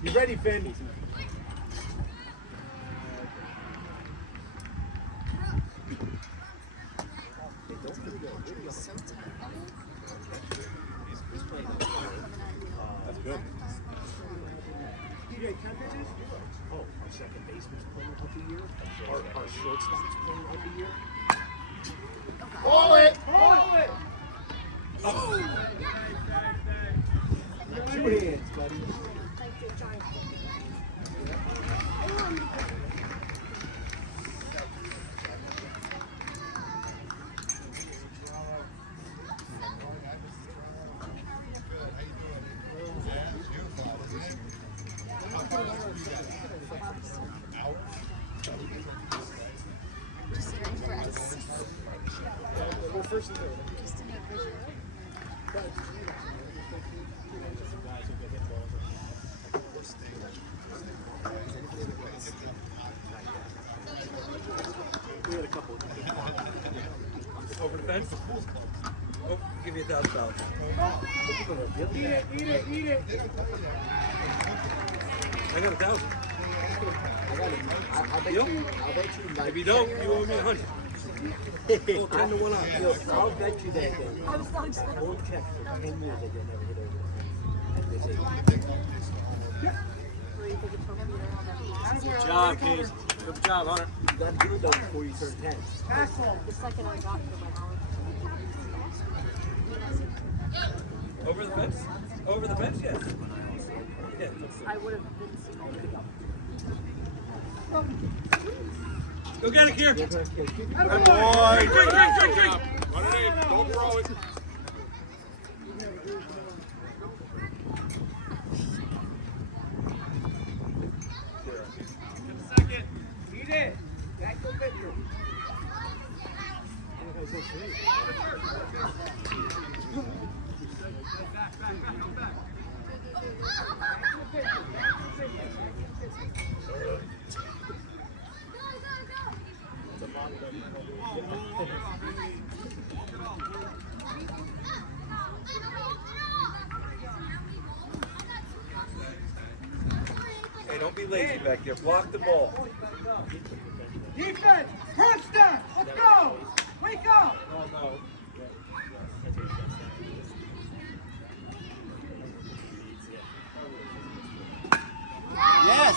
You ready, Finn? That's good. DJ, 10 pitches? Oh, our second baseman's playing up a year. Our shortstop's playing up a year. Hold it! Hold it! Oh. 2 hands, buddy. Over the fence? Oh, give me $1,000. Eat it, eat it, eat it. I got 1,000. I'll bet you. If you don't, you owe me 100. Oh, 10 to 1 on. I'll bet you that won't check for 10 years that you'll never get over. Good job, Case. Good job, Hunter. You got to do it though before you turn 10. The second I got to my house. Over the fence? Over the fence, yes. Yeah. I would have been Go get it, Kier. Give her a kiss. Good boy. Drink. Run it in. Don't throw it. Second. Eat it. Back to Victor. Hey, don't be lazy back there. Block the ball. Defense. Crunch down. Let's go. Wake up. No. Yes.